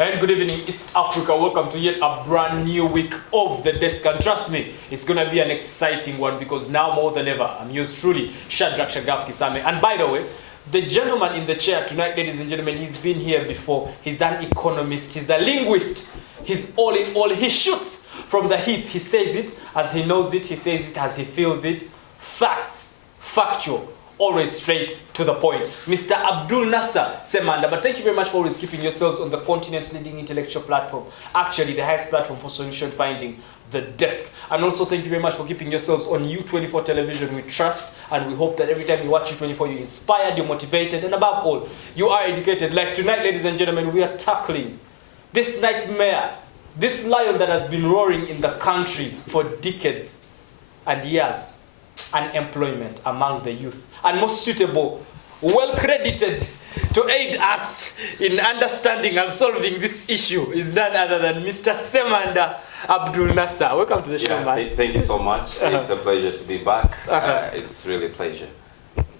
And good evening, East Africa. Welcome to yet a brand new week of The Desk. And trust me, it's going to be an exciting one because now more than ever, I'm yours truly, Shadrach Shagaf Kisame. And by the way, the gentleman in the chair tonight, ladies and gentlemen, he's been here before. He's an economist. He's a linguist. He's all in all. He shoots from the hip. He says it as he knows it. He says it as he feels it. Facts, factual, always straight to the point. Mr. Abdul Nasser Semanda. But thank you very much for always keeping yourselves on the continent's leading intellectual platform. Actually, the highest platform for solution finding, The Desk. And also thank you very much for keeping yourselves on U24 television. We trust and we hope that every time you watch U24, you're inspired, you're motivated, and above all, you are educated. Like tonight, ladies and gentlemen, we are tackling this nightmare, this lion that has been roaring in the country for decades and years, unemployment among the youth. And most suitable, well credited to aid us in understanding and solving this issue is none other than Mr. Semanda Abdul Nasser. Welcome to the show, man. Thank you so much. It's a pleasure to be back. It's really a pleasure.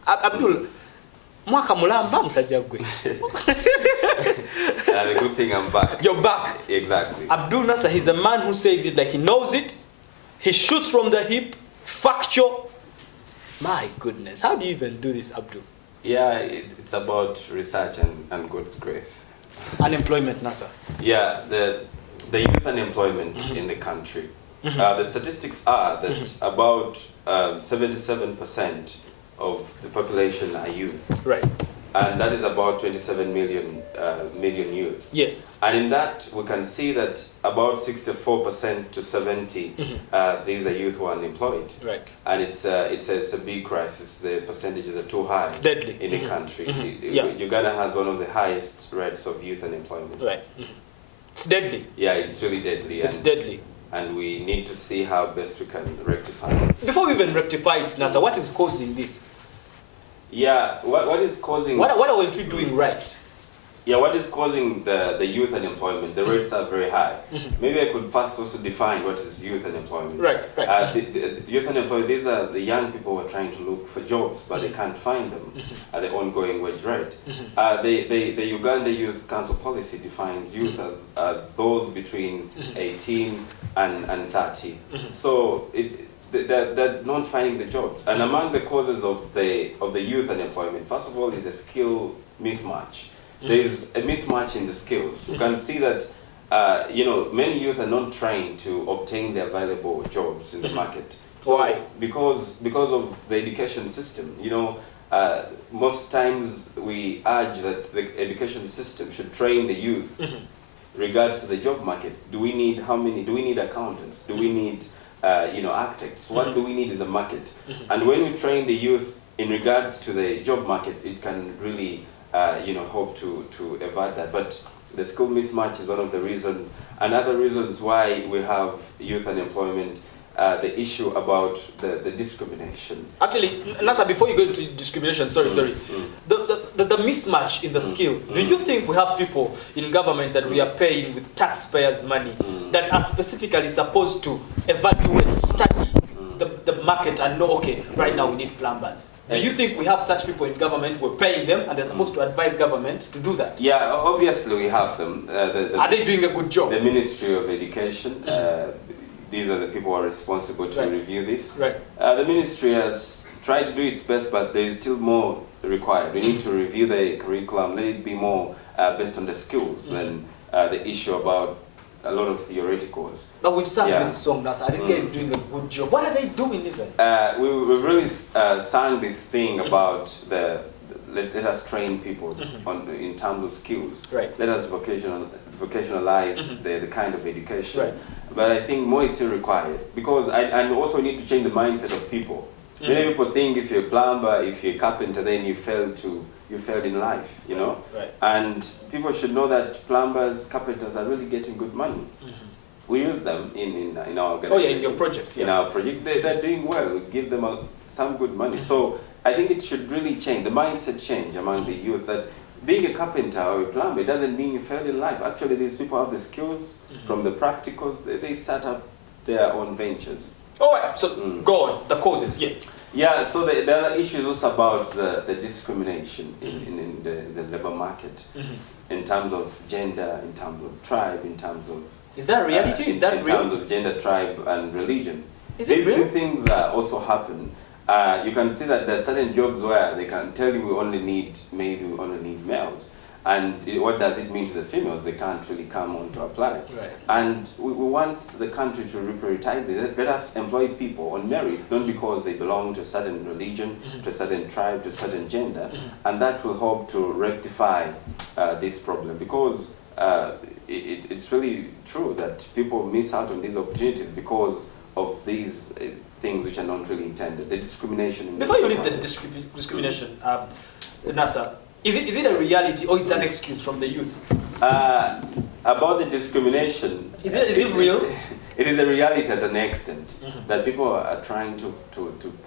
Abdul, mwaka mulamba musajja gwe. The good thing I'm back. You're back. Exactly. Abdul Nasser, he's a man who says it like he knows it. He shoots from the hip, factual. My goodness, how do you even do this, Abdul? Yeah, it's about research and God's grace. Unemployment, Nasser. Yeah, the youth unemployment in the country. The statistics are that about 77% of the population are youth. Right. And that is about 27 million youth. Yes. And in that, we can see that about 64% to 70%, these are youth who are unemployed. Right. And it's a big crisis. The percentages are too high. It's deadly. In the country. Yeah. Uganda has one of the highest rates of youth unemployment. Right. It's deadly. Yeah, it's really deadly. It's deadly. And we need to see how best we can rectify it. Before we even rectify it, Nasser, what is causing this? Yeah, what is causing... What are we doing right? Yeah, what is causing the youth unemployment? The rates are very high. Maybe I could first also define what is youth unemployment. Right. The youth unemployment, these are the young people who are trying to look for jobs, but they can't find them at the ongoing wage rate. The Uganda Youth Council policy defines youth as those between 18 and 30. So they're not finding the jobs. And among the causes of the youth unemployment, first of all, is the skill mismatch. There is a mismatch in the skills. You can see that many youth are not trained to obtain the available jobs in the market. So why? Because of the education system. Most times we urge that the education system should train the youth regards to the job market. Do we need accountants? Do we need architects? What do we need in the market? And when we train the youth in regards to the job market, it can really hope to avert that. But the skill mismatch is one of the reasons. And other reasons why we have youth unemployment, the issue about the discrimination. Actually, Nasser, before you go into discrimination, sorry. The mismatch in the skill, do you think we have people in government that we are paying with taxpayers' money that are specifically supposed to evaluate, study the market and know, okay, right now we need plumbers? Do you think we have such people in government, we're paying them and they're supposed to advise government to do that? Yeah, obviously we have them. Are they doing a good job? The Ministry of Education, these are the people who are responsible to review this. Right. The ministry has tried to do its best, but there is still more required. We need to review the curriculum, let it be more based on the skills than the issue about a lot of theoreticals. But we've sung this song, Nasser. This guy is doing a good job. What are they doing even? We've really sung this thing about let us train people in terms of skills. Right. Let us vocationalize the kind of education. Right. But I think more is still required because I also need to change the mindset of people. Many people think if you're a plumber, if you're a carpenter, then you failed in life, Right. And people should know that plumbers, carpenters are really getting good money. We use them in our organization. Oh yeah, in your projects, yes. In our project, they're doing well. We give them some good money. So I think it should really change, the mindset change among the youth that being a carpenter or a plumber doesn't mean you failed in life. Actually, these people have the skills from the practicals. They start up their own ventures. All right, so go on, the causes, yes. Yeah, so the other issue is also about the discrimination in the labor market in terms of gender, in terms of tribe, in terms of... Is that reality? Is that real? In terms of gender, tribe, and religion. Is it real? These things also happen. You can see that there are certain jobs where they can tell you we only need males. And what does it mean to the females? They can't really come on to apply. Right. And we want the country to reprioritize this. Let us employ people on merit, not because they belong to a certain religion, to a certain tribe, to a certain gender. And that will help to rectify this problem, because it's really true that people miss out on these opportunities because of these things which are not really intended. The discrimination. Before you leave the discrimination, Nasa, is it a reality or it's an excuse from the youth? About the discrimination, is it real? It is a reality at an extent that people are trying to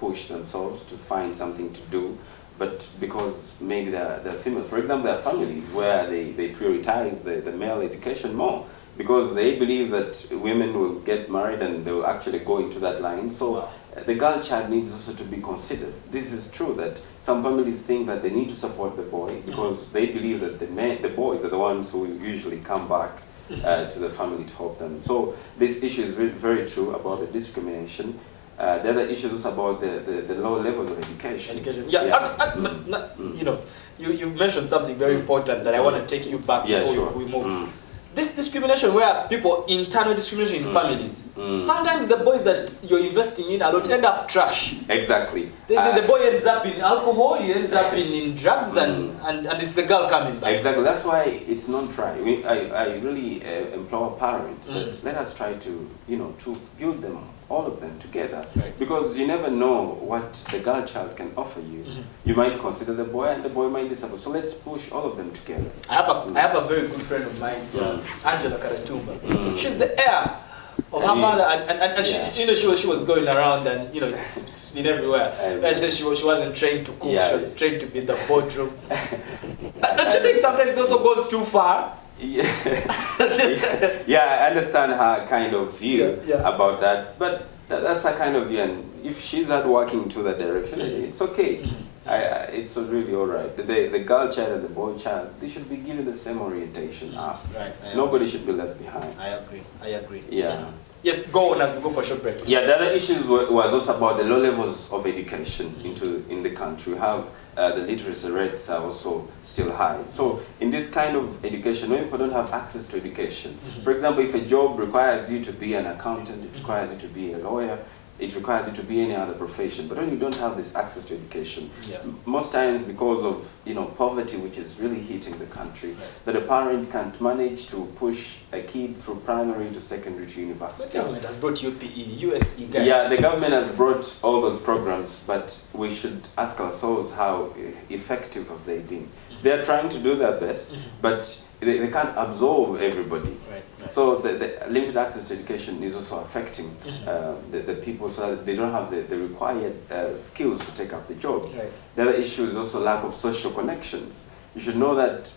push themselves to find something to do, but because maybe they're female. For example, there are families where they prioritize the male education more, because they believe that women will get married and they will actually go into that line. So the girl child needs also to be considered. This is true that some families think that they need to support the boy because they believe that the boys are the ones who usually come back to the family to help them. So this issue is very, very true about the discrimination. The other issue is also about the low level of education. But you know, you mentioned something very important that I want to take you back before we move. This discrimination, where people, internal discrimination in families, sometimes the boys that you're investing in a lot end up trash. Exactly. The boy ends up in alcohol, he ends up in drugs, and it's the girl coming back. Exactly. That's why it's not right. I really implore parents that let us try to, to build them, all of them together, because you never know what the girl child can offer you. You might consider the boy, and the boy might disappoint. So let's push all of them together. I have a very good friend of mine, Angela Karatumba. She's the heir of her father, and she, she was going around, and it's been everywhere. And she wasn't trained to cook. She was trained to be in the boardroom. Don't you think sometimes it also goes too far? Yeah, I understand her kind of view about that, but that's her kind of view, and if she's not working to that direction, it's okay. It's really all right. The girl child and the boy child, they should be given the same orientation. Nobody should be left behind. I agree. Yeah. Yes, go on as we go for a short break. Yeah, the other issues was also about the low levels of education in the country. We have the literacy rates are also still high. So in this kind of education, when people don't have access to education, for example, if a job requires you to be an accountant, it requires you to be a lawyer, it requires you to be any other profession, but when you don't have this access to education, most times because of poverty, which is really hitting the country, that a parent can't manage to push a kid through primary to secondary to university. The government has brought UPE, USE guys. Yeah, the government has brought all those programs, but we should ask ourselves how effective have they been. They are trying to do their best, but they can't absorb everybody. So the limited access to education is also affecting the people, so that they don't have the required skills to take up the jobs. The other issue is also lack of social connections. You should know that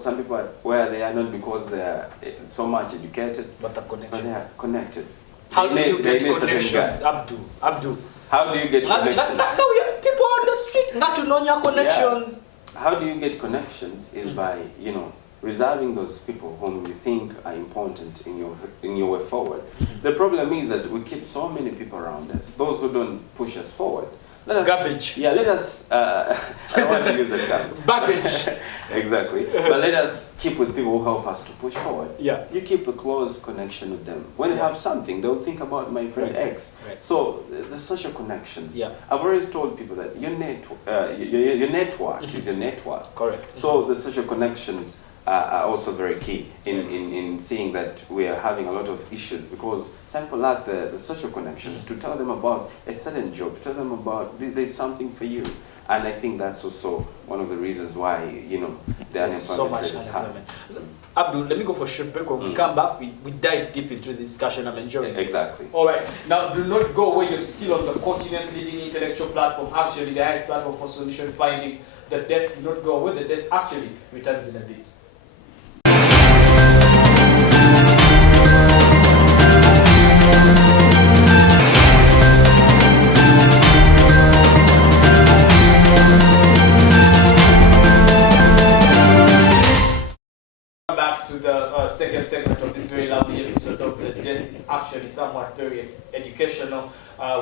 some people are where they are not because they are so much educated, but they are connected. How do you get connections, Abdu? How do you get connections? People on the street got to know your connections. How do you get connections is by, reserving those people whom you think are important in your way forward. The problem is that we keep so many people around us, those who don't push us forward. Garbage. Yeah, let us, I don't want to use the term. Baggage. Exactly. But let us keep with people who help us to push forward. Yeah. You keep a close connection with them. When they have something, they'll think about my friend X. So the social connections. Yeah. I've always told people that your network is your network. Correct. So the social connections are also very key in seeing that we are having a lot of issues, because some people lack the social connections to tell them about a certain job, to tell them about there's something for you. And I think that's also one of the reasons why, the unemployment rate is high. Abdul, let me go for a short break. When we come back, we dive deep into the discussion. I'm enjoying this. Exactly. All right. Now, do not go where you're still on the continuous leading intellectual platform, actually the highest platform for solution finding. The desk, do not go away. The desk actually returns in a bit. Back to the second segment of this very lovely episode of The Desk. It's actually somewhat very educational.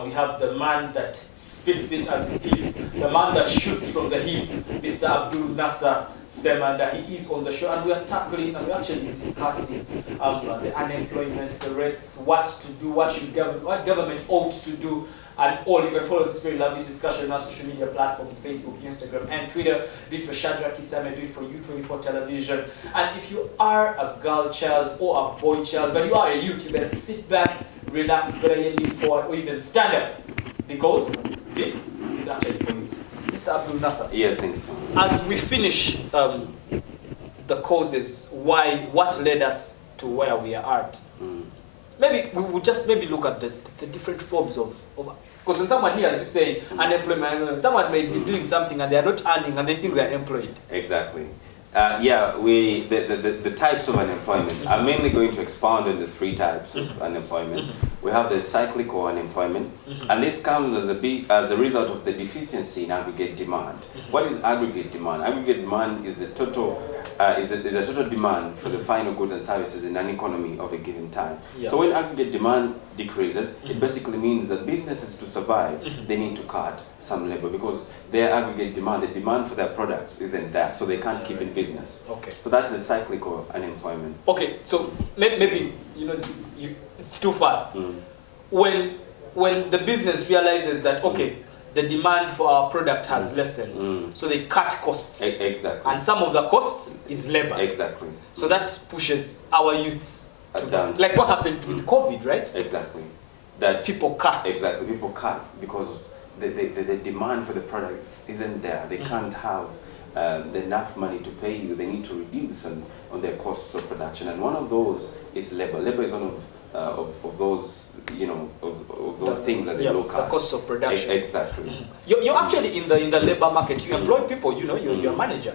We have the man that spits it as it is, the man that shoots from the hip, Mr. Abdul Nasser Semanda. He is on the show, and we are tackling and we're actually discussing the unemployment, the rates, what to do, what government ought to do, and all. You can follow this very lovely discussion on our social media platforms, Facebook, Instagram, and Twitter. Do it for Shadrach Kisame, do it for U24 Television. And if you are a girl child or a boy child, but you are a youth, you better sit back, relax, better lean forward, or even stand up, because this is actually for you. Mr. Abdul Nasser. Yeah, thanks. As we finish the causes, what led us to where we are at, maybe we will just look at the different forms of because when someone hears you say unemployment, someone may be doing something and they are not earning and they think they are employed. Exactly. The types of unemployment. I'm mainly going to expound on the three types of unemployment. We have the cyclical unemployment, and this comes as a result of the deficiency in aggregate demand. What is aggregate demand? Aggregate demand is the total is a total demand for the final goods and services in an economy of a given time. Yeah. So when aggregate demand decreases, it basically means that businesses, to survive, they need to cut some labor because their aggregate demand, the demand for their products isn't there, so they can't keep in business. Okay. So that's the cyclical unemployment. Okay, so maybe it's too fast. When the business realizes that, okay, the demand for our product has lessened, so they cut costs. Exactly. And some of the costs is labor. Exactly. So that pushes our youths down. Like what happened with COVID, right? Exactly. That people cut. Exactly. People cut because the demand for the products isn't there. They can't have enough money to pay you. They need to reduce on their costs of production, and one of those is labor. Labor is one of those of those things that they look at. The cost of production. Exactly. You're actually in the labor market. You employ people. You're a manager.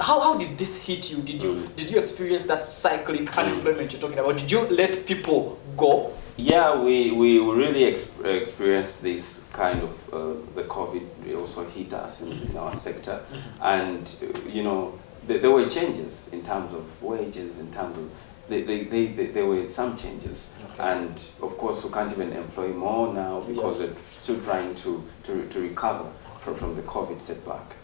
How did this hit you? Did you experience that cyclic unemployment you're talking about? Did you let people go? Yeah, we really experienced this kind of the COVID also hit us in our sector, and there were changes in terms of wages, in terms of there were some changes, and of course we can't even employ more now because we're still trying to recover from the COVID setback.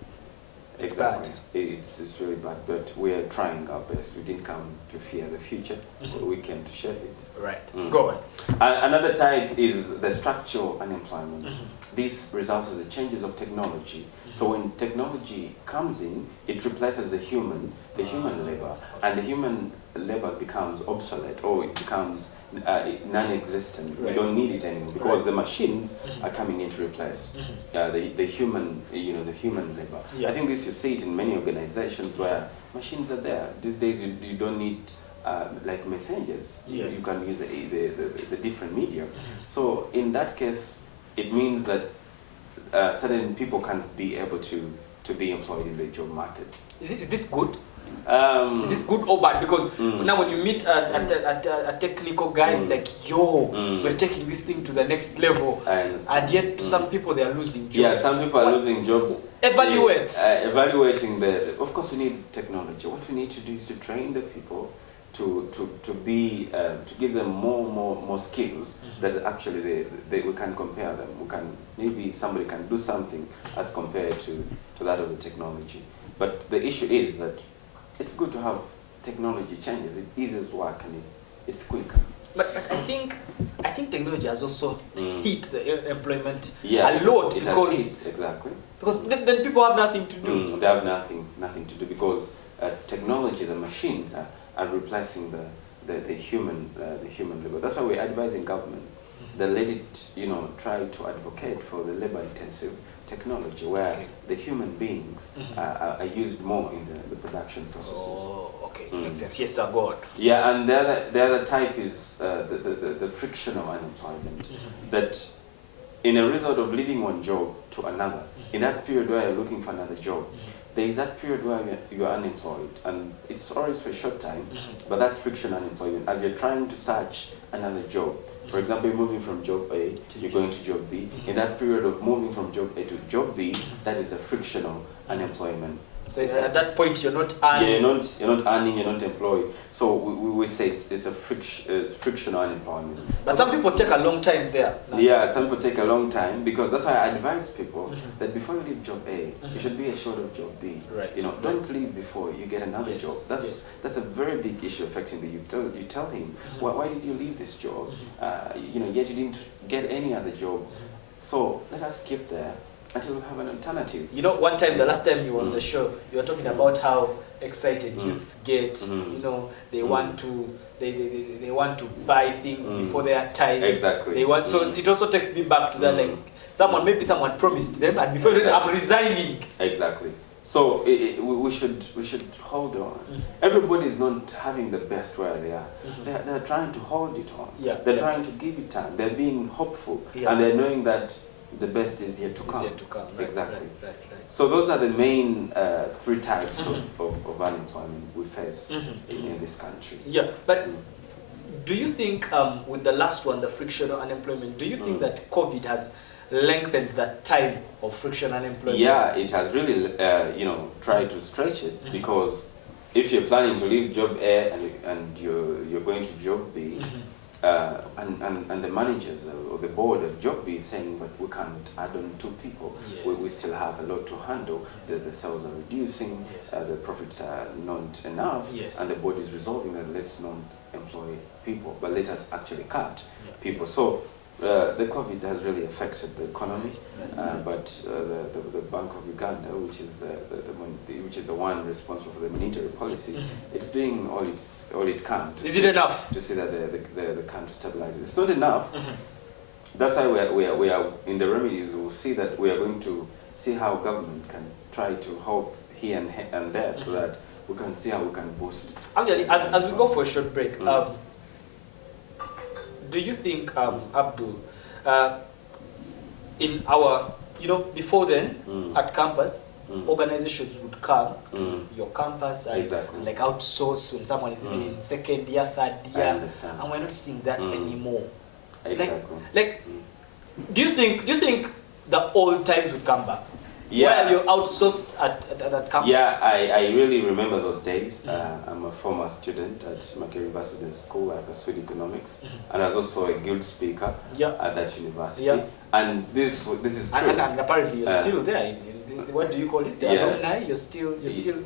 It's bad. It's really bad, but we are trying our best. We didn't come to fear the future, we came to shape it. Right. Go on. Another type is the structural unemployment. This results in the changes of technology. So when technology comes in, it replaces the human labor, and the human labor becomes obsolete, or it becomes non-existent. Right. We don't need it anymore because the machines are coming in to replace the human, the human labor. Yeah. I think this, you see it in many organizations where machines are there. These days you don't need like messengers. Yes. You can use the different media. So in that case, it means that certain people can't be able to be employed in the job market. Is this good? Is this good or bad? Because now when you meet a technical guy, it's like, we're taking this thing to the next level. And yet some people, they are losing jobs. Yeah, some people are losing jobs. Evaluate. Evaluating of course we need technology. What we need to do is to train the people to give them more skills that actually we can compare them. Maybe somebody can do something as compared to that of the technology. But the issue is that it's good to have technology changes. It eases work and it's quicker. But I think technology has also hit the employment a lot because exactly then people have nothing to do. They have nothing to do because technology, the machines are replacing the human labor. That's why we're advising government that let it try to advocate for the labor-intensive technology where the human beings are used more in the production processes. Oh, okay, makes sense. Yes, sir, go on. Yeah, and the other type is the frictional unemployment. That in a result of leaving one job to another, in that period where you're looking for another job, there is that period where you are unemployed, and it's always for a short time, but that's frictional unemployment. As you're trying to search another job, for example, you're moving from job A, you're going to job B. In that period of moving from job A to job B, that is a frictional unemployment. So at that point, you're not earning. Yeah, you're not earning, you're not employed. So we say it's a frictional unemployment. But some people take a long time there. Yeah, some people take a long time, because that's why I advise people that before you leave job A, you should be assured of job B. Right. You know, don't leave before you get another job. That's a very big issue affecting the youth. You tell him, why did you leave this job? You know, yet you didn't get any other job. So let us keep there until we have an alternative. You know, one time, the last time you were on the show, you were talking about how excited youths get. You know, they want to they want to buy things before their time. Exactly. They want so it also takes me back to that, like maybe someone promised them, and before I'm resigning. Exactly. So we should hold on. Everybody is not having the best where they are. They're trying to hold it on. Yeah. They're trying to give it time. They're being hopeful, and they're knowing that the best is yet to come. Yet to come. Right, exactly. Right. So those are the main three types of unemployment we face in this country. Yeah, but do you think with the last one, the frictional unemployment, do you think that COVID has lengthened that time of frictional unemployment? Yeah, it has really, tried to stretch it, because if you're planning to leave job A and you're going to job B, and the managers or the board of job B is saying, but we can't add on 2 people. Yes. We still have a lot to handle. The sales are reducing, the profits are not enough, and the board is resolving that let's not employ people, but let us actually cut people. So the COVID has really affected the economy, but the Bank of Uganda, which is the one responsible for the monetary policy, it's doing all it can. Is it enough to see that the country stabilizes? It's not enough. That's why we are in the remedies. We'll see that we are going to see how government can try to help here and there, so that we can see how we can boost. Actually, as we go for a short break. Do you think, Abdul, in our, before then, at campus, organizations would come to your campus and like outsource when someone is even in second year, third year, and we're not seeing that anymore. Like, do you think the old times would come back? Where you're outsourced at campus? Yeah, I really remember those days. I'm a former student at Makerere University School. I pursued economics, and I was also a guild speaker at that university. And this is true. And apparently you're still there. What do you call it? The alumni? You're still.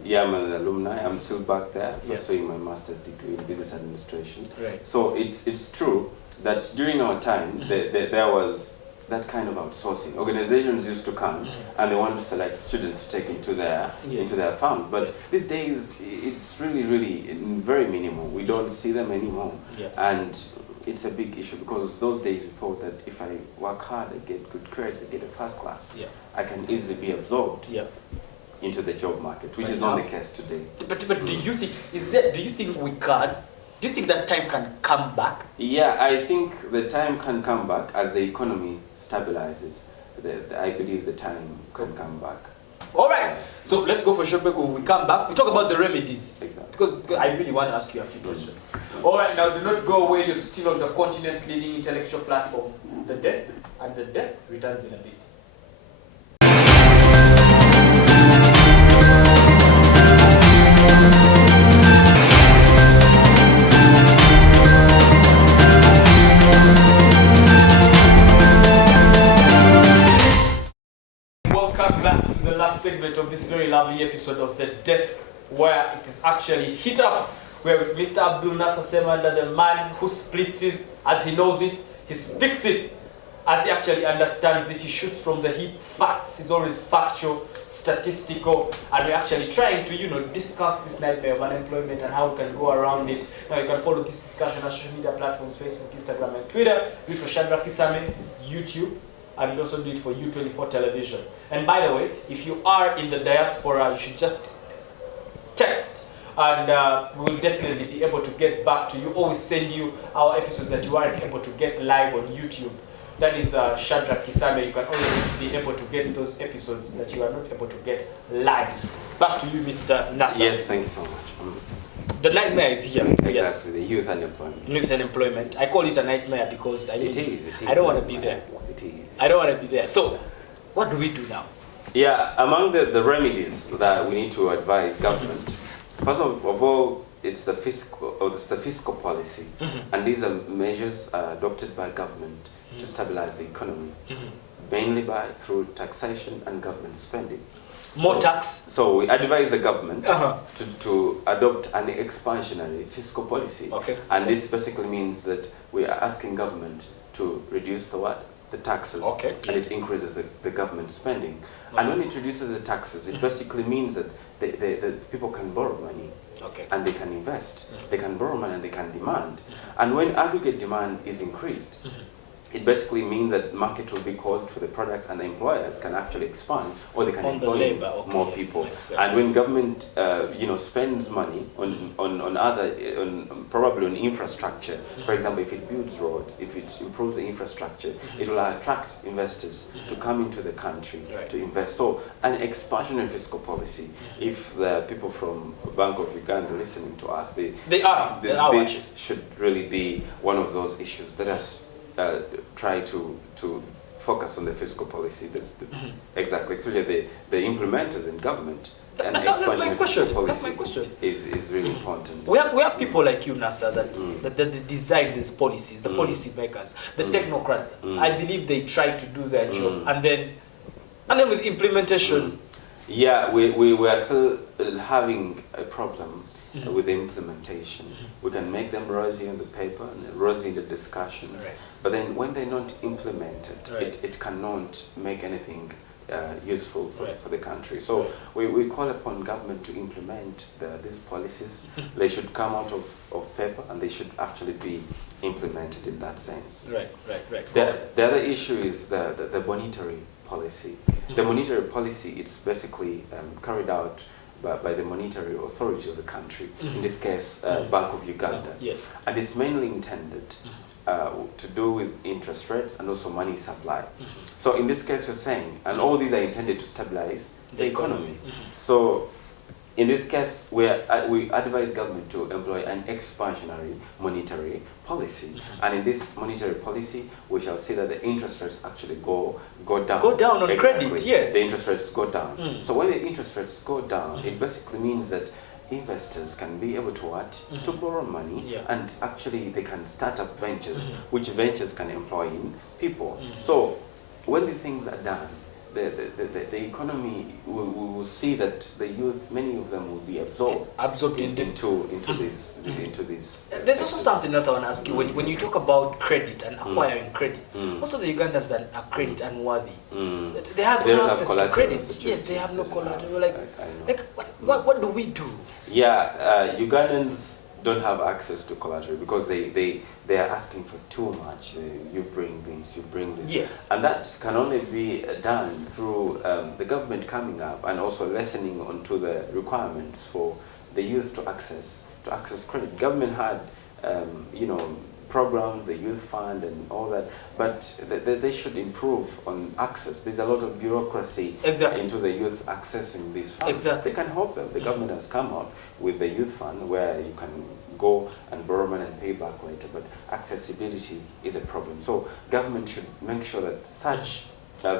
Yeah, I'm an alumni. I'm still back there pursuing my master's degree in business administration. Right. So it's true that during our time there was that kind of outsourcing. Organizations used to come and they want to select students to take into their fund. But these days, it's really very minimal. We don't see them anymore. And it's a big issue, because those days you thought that if I work hard, I get good grades, I get a first class, I can easily be absorbed into the job market, which is not the case today. But do you think, do you think that time can come back? Yeah, I think the time can come back as the economy stabilizes. I believe the time can come back. All right. So let's go for a short break. When we come back, we talk about the remedies. Exactly. Because I really want to ask you a few questions. All right. Now, do not go away. You're still on the continent's leading intellectual platform, The Desk, and The Desk returns in a bit. Segment of this very lovely episode of The Desk, where it is actually hit up, where Mr. Abdul Nasser Semanda, the man who splits it as he knows it, he speaks it as he actually understands it, he shoots from the hip, facts, he's always factual, statistical, and we're actually trying to, discuss this nightmare of unemployment and how we can go around it. Now you can follow this discussion on social media platforms, Facebook, Instagram, and Twitter. Do it for Shadrach Kisame, YouTube, and we also do it for U24 television. And by the way, if you are in the diaspora, you should just text, and we will definitely be able to get back to you. Always send you our episodes that you aren't able to get live on YouTube. That is Shadrach Kisame. You can always be able to get those episodes that you are not able to get live. Back to you, Mr. Nasser. Yes, thank you so much. The nightmare is here. Exactly, yes. The youth unemployment. Youth unemployment. I call it a nightmare because it is. I don't want to be there. It is. I don't want to be there. So, what do we do now? Yeah, among the remedies that we need to advise government, first of all, it's the fiscal policy, and these are measures adopted by government to stabilize the economy, mainly through taxation and government spending. More tax. So we advise the government to adopt an expansionary fiscal policy. Okay. And this basically means that we are asking government to reduce the taxes. Okay. And it increases the government spending. Okay. And when it reduces the taxes, it basically means that the people can borrow money. Okay. And they can invest. They can borrow money and they can demand. And when aggregate demand is increased, it basically means that market will be caused for the products and the employers can actually expand, or they can employ more people. And when government spends money probably on infrastructure, for example, if it builds roads, if it improves the infrastructure, it will attract investors to come into the country to invest. So an expansionary fiscal policy, if the people from Bank of Uganda listening to us, this should really be one of those issues that us try to focus on the fiscal policy, exactly, especially the implementers in government. And that's my question. Is really important. We have people like you, Nasser, that design these policies, the policy makers, the technocrats. I believe they try to do their job, and then with implementation. Yeah, we are still having a problem with the implementation. We can make them rosy on the paper and rosy in the discussions, but then when they're not implemented, it cannot make anything useful for the country. So we call upon government to implement these policies. They should come out of paper and they should actually be implemented in that sense. Right. The other issue is the monetary policy. The monetary policy, it's basically carried out by the monetary authority of the country, in this case, Bank of Uganda. Yes. And it's mainly intended to do with interest rates and also money supply. So in this case, you're saying, and all these are intended to stabilize the economy. So in this case, we advise government to employ an expansionary monetary policy. And in this monetary policy, we shall see that the interest rates actually go down. Go down on credit, yes. The interest rates go down. So when the interest rates go down, it basically means that investors can be able to borrow money, and actually they can start up ventures, which ventures can employ in people. So when the things are done, the economy will see that the youth, many of them will be absorbed into this. There's also something else I want to ask you. When you talk about credit and acquiring credit, most of the Ugandans are credit unworthy. They have no access to credit. Yes, they have no collateral. What do we do? Yeah, Ugandans don't have access to collateral because they are asking for too much. You bring this, you bring this. Yes. And that can only be done through the government coming up and also lessening onto the requirements for the youth to access credit. Government had, programs, the youth fund and all that, but they should improve on access. There's a lot of bureaucracy into the youth accessing these funds. They can hope that the government has come out with the youth fund where you can go and borrow money and pay back later, but accessibility is a problem. So government should make sure that such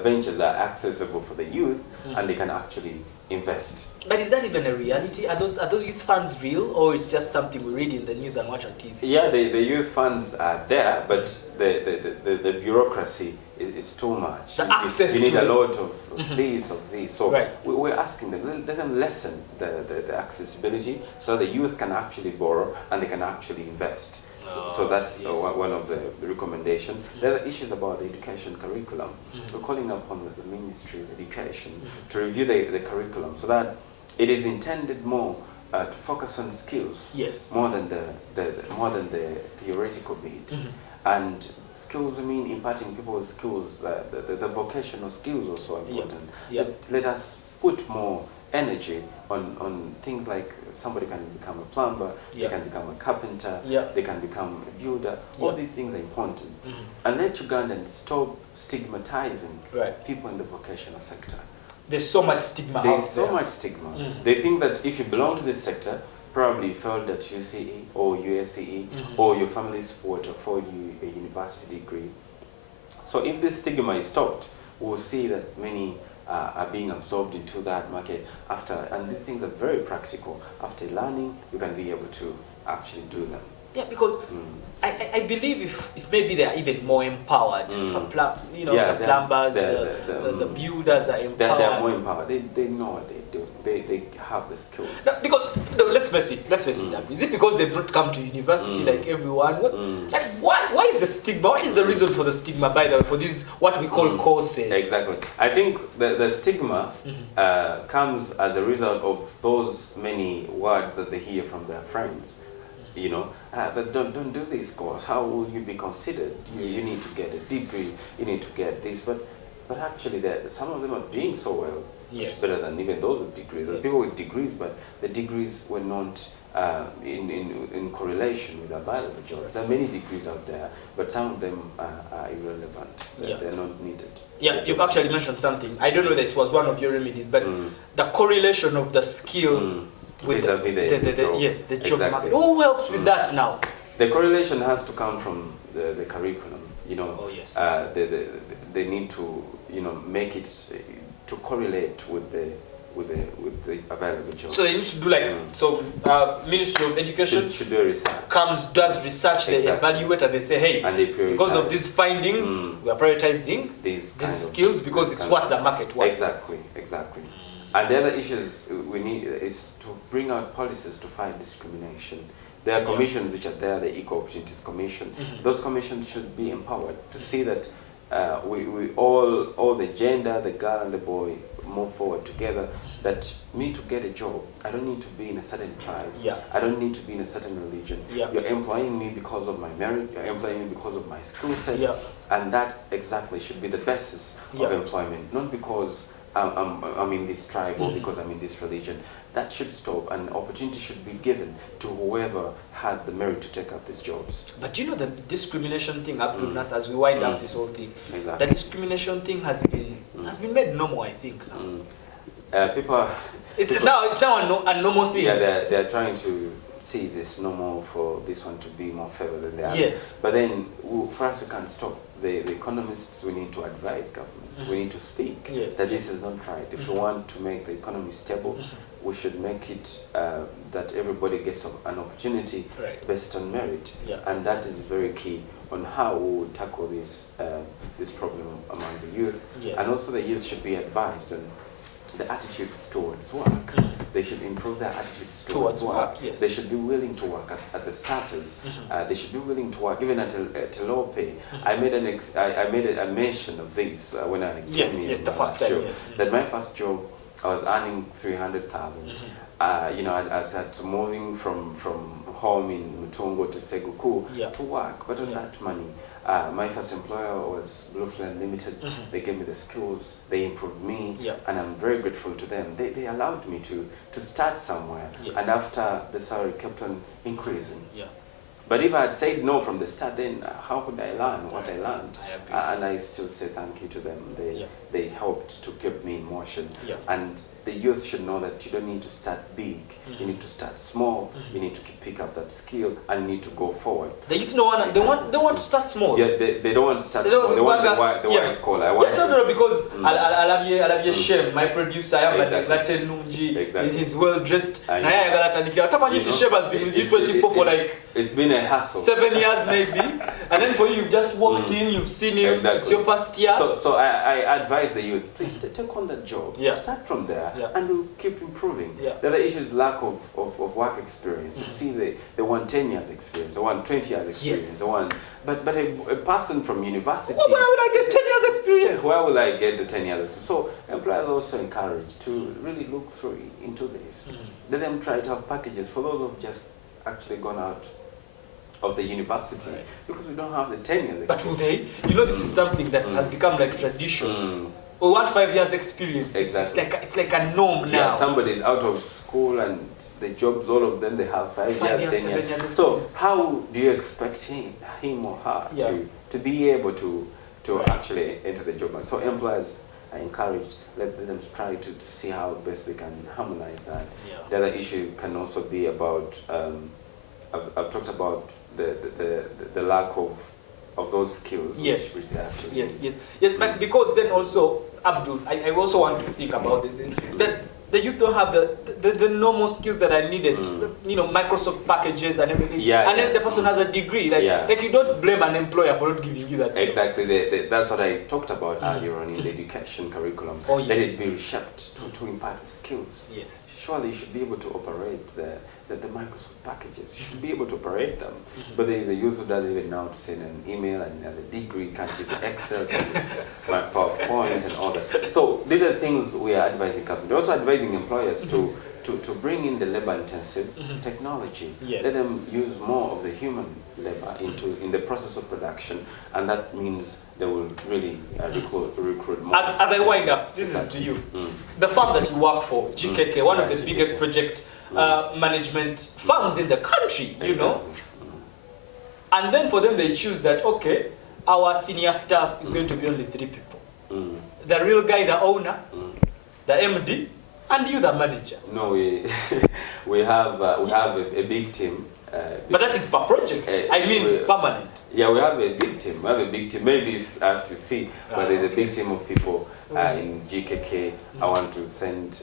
ventures are accessible for the youth and they can actually invest. But is that even a reality? Are those youth funds real, or is just something we read in the news and watch on TV? Yeah, the youth funds are there, but the bureaucracy is too much. The access you need to a lot of this. So right. we're asking them, let them lessen the accessibility so the youth can actually borrow and they can actually invest. So that's one of the recommendations. There are issues about the education curriculum. We're calling upon the Ministry of Education to review the curriculum so that it is intended more to focus on skills, more than the theoretical bit. And skills, I mean imparting people with skills, the vocational skills also important. Let us put more energy on things like somebody can become a plumber, they can become a carpenter, they can become a builder. All these things are important. And let Ugandans stop stigmatizing people in the vocational sector. There's so much stigma There's so much stigma. They think that if you belong to this sector, probably you failed at UCE or USCE, or your family support afford you a university degree. So if this stigma is stopped, we'll see that many are being absorbed into that market after, and these things are very practical. After learning, you can be able to actually do them. Yeah, because I believe if maybe they are even more empowered. If a the plumbers, the builders are empowered. They are more empowered. They know what they do. They have the skills. No, because let's face it. Is it because they don't come to university like everyone? Like why is the stigma? What is the reason for the stigma, by the way, for these what we call courses? Exactly. I think the stigma comes as a result of those many words that they hear from their friends. You know, but don't do this course. How will you be considered? You need to get a degree. You need to get this. But actually, some of them are doing so well. Yes. Better than even those with degrees. There are people with degrees, but the degrees were not in correlation with available jobs. There are many degrees out there, but some of them are irrelevant. They're not needed. Yeah, you've actually mentioned something. I don't know that it was one of your remedies, but the correlation of the skill with the job market. Who helps with that now? The correlation has to come from the curriculum. You know, oh, yes. They need to make it to correlate with the available jobs. So they need to do like Ministry of Education should do research. Does research, they evaluate, and they say, hey, and they because of these findings, we are prioritizing these skills because it's what the market wants. Exactly. And the other issues we need is to bring out policies to fight discrimination. There are commissions which are there, the Equal Opportunities Commission. Those commissions should be empowered to see that we all the gender, the girl and the boy move forward together. That me to get a job, I don't need to be in a certain tribe. I don't need to be in a certain religion. You're employing me because of my merit. You're employing me because of my skill set. And that exactly should be the basis of employment, not because I'm in this tribe or because I'm in this religion. That should stop, and opportunity should be given to whoever has the merit to take up these jobs. But you know the discrimination thing, Abdul Nas, as we wind up this whole thing, the discrimination thing has been made normal, I think. Now. It's now a normal thing. Yeah, they're trying to see this normal for this one to be more favored than the other. Yes. But then, for us, we can't stop. The economists, we need to advise government. We need to speak that this is not right. If we want to make the economy stable, we should make it that everybody gets an opportunity based on merit. And that is very key on how we will tackle this problem among the youth. And also the youth should be advised on the attitudes towards work. They should improve their attitudes towards work. They should be willing to work at the starters. They should be willing to work even at a low pay. I made a mention of this when I came in the first time. That my first job, I was earning 300,000. I started moving from home in Mutungo to Seguku to work, but on that money. My first employer was Bluefland Limited. They gave me the skills, they improved me, and I'm very grateful to them. They allowed me to start somewhere, and after the salary kept on increasing. But if I had said no from the start, then how could I learn what I learned? And I still say thank you to them. They helped to keep me in motion. And the youth should know that you don't need to start big. You need to start small. You need to pick up that skill and you need to go forward. The youth they want to start small. Yeah, they don't want to start small. They want the white collar. Because I'll be ashamed. My producer, I am like Nunji, he's well dressed. You know, has been with you 24 for like it's been a hassle. 7 years maybe. And then for you, you've just walked in, you've seen him, it's your first year. So I advise the youth, please take on that job. Start from there and we'll keep improving. The other issue is lack of work experience. You see, they want 10 years experience, they want 20 years experience, they want, but a person from university... Well, where would I get 10 years experience? Where will I get the 10 years? So employers are also encouraged to really look through into this. Let them try to have packages for those who've just actually gone out of the university, because we don't have the 10 years experience. But will they? You know, this is something that has become like tradition. We want 5 years experience. It's like a norm now. Somebody's out of school and the jobs, all of them, they have 5 years, 10 years. So how do you expect him or her to be able to actually enter the job? And so employers are encouraged, let them try to see how best they can harmonize that. The other issue can also be about, I've talked about the lack of those skills. Yes, but because then also Abdul, I also want to think about this. Is that the youth don't have the normal skills that are needed, you know, Microsoft packages and everything. Yeah, and then the person has a degree. Like you don't blame an employer for not giving you that. Exactly. That's what I talked about earlier on in the education curriculum. Oh, yes. Let it be reshaped to impart the skills. Yes. Surely you should be able to operate the Microsoft packages. You should be able to operate them. But there is a youth who doesn't even know how to send an email and has a degree, can't use Excel, can't use my PowerPoint and all that. So these are things we are advising companies. We're also advising employers to bring in the labor-intensive technology. Yes. Let them use more of the human labor in the process of production, and that means they will really recruit more. As I wind up, this is to you. The firm that you work for, GKK, one of the biggest project management firms in the country, you know. And then for them, they choose that, okay, our senior staff is going to be only 3 people. The real guy, the owner, the MD, and you, the manager. No, we have a big team. But that is per project. I mean, permanent. Yeah, we have a big team. We have a big team. Maybe it's as you see, but there's a big team of people in GKK. I want to send,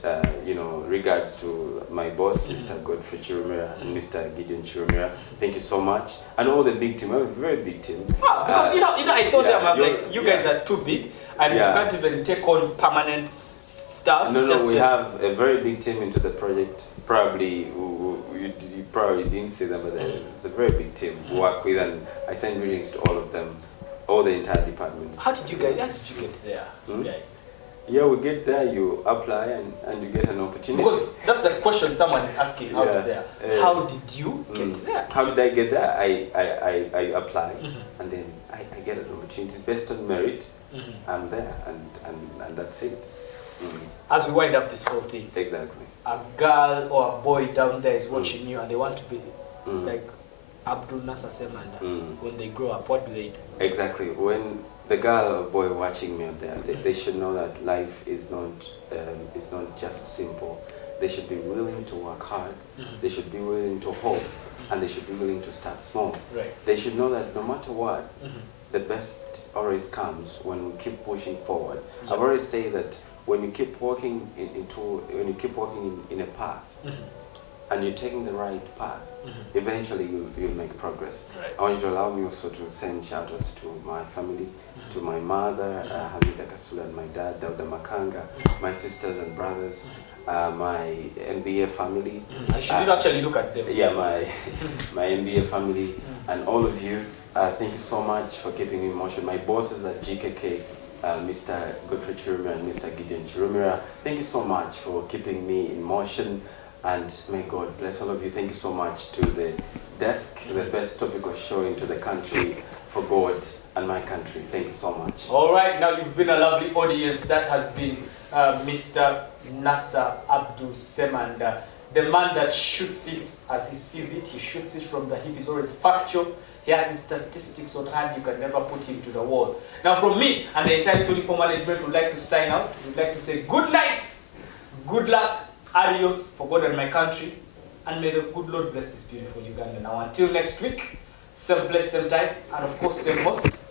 regards to my boss, Mr. Godfrey Chirumira and Mr. Gideon Chirumira. Thank you so much. And all the big team. We have a very big team. Because I thought like you guys are too big and you can't even take on permanent staff. No, we have a very big team into the project. Probably you probably didn't see them, but it's a very big team we work with, and I send greetings to all of them, all the entire departments. How did you get there? Okay. Yeah, we get there, you apply and you get an opportunity. Because that's the question someone is asking out there. How did you get there? How did I get there? I apply and then I get an opportunity based on merit. I'm there and that's it. As we wind up this whole thing. Exactly. A girl or a boy down there is watching you and they want to be like Abdul Nasser Semanda. When they grow up, what do they do? Exactly. When the girl or boy watching me up there, they should know that life is not just simple. They should be willing to work hard. They should be willing to hope, and they should be willing to start small. Right. They should know that no matter what, the best always comes when we keep pushing forward. Yep. I've always said that when you keep walking in a path, and you're taking the right path, eventually you'll make progress. Right. I want you to allow me also to send shout-outs to my family, to my mother, Hamida Kasula, and my dad, Dauda Makanga, my sisters and brothers, my MBA family. I should actually look at them. Yeah, my MBA family, and all of you. Thank you so much for keeping me in motion. My bosses at GKK, Mr. Godfrey Chirumira and Mr. Gideon Chirumira, thank you so much for keeping me in motion, and may God bless all of you. Thank you so much to the desk, the best topical show into the country for God and my country. Thank you so much. All right, now you've been a lovely audience. That has been Mr. Nasser Abdul Semanda, the man that shoots it as he sees it. He shoots it from the hip. He's always factual. He has his statistics on hand. You can never put him to the wall. Now from me and the entire 24 management would like to sign out. We'd like to say good night, good luck, adios for God and my country. And may the good Lord bless this beautiful Uganda. Now until next week, same place, same time, and of course same host.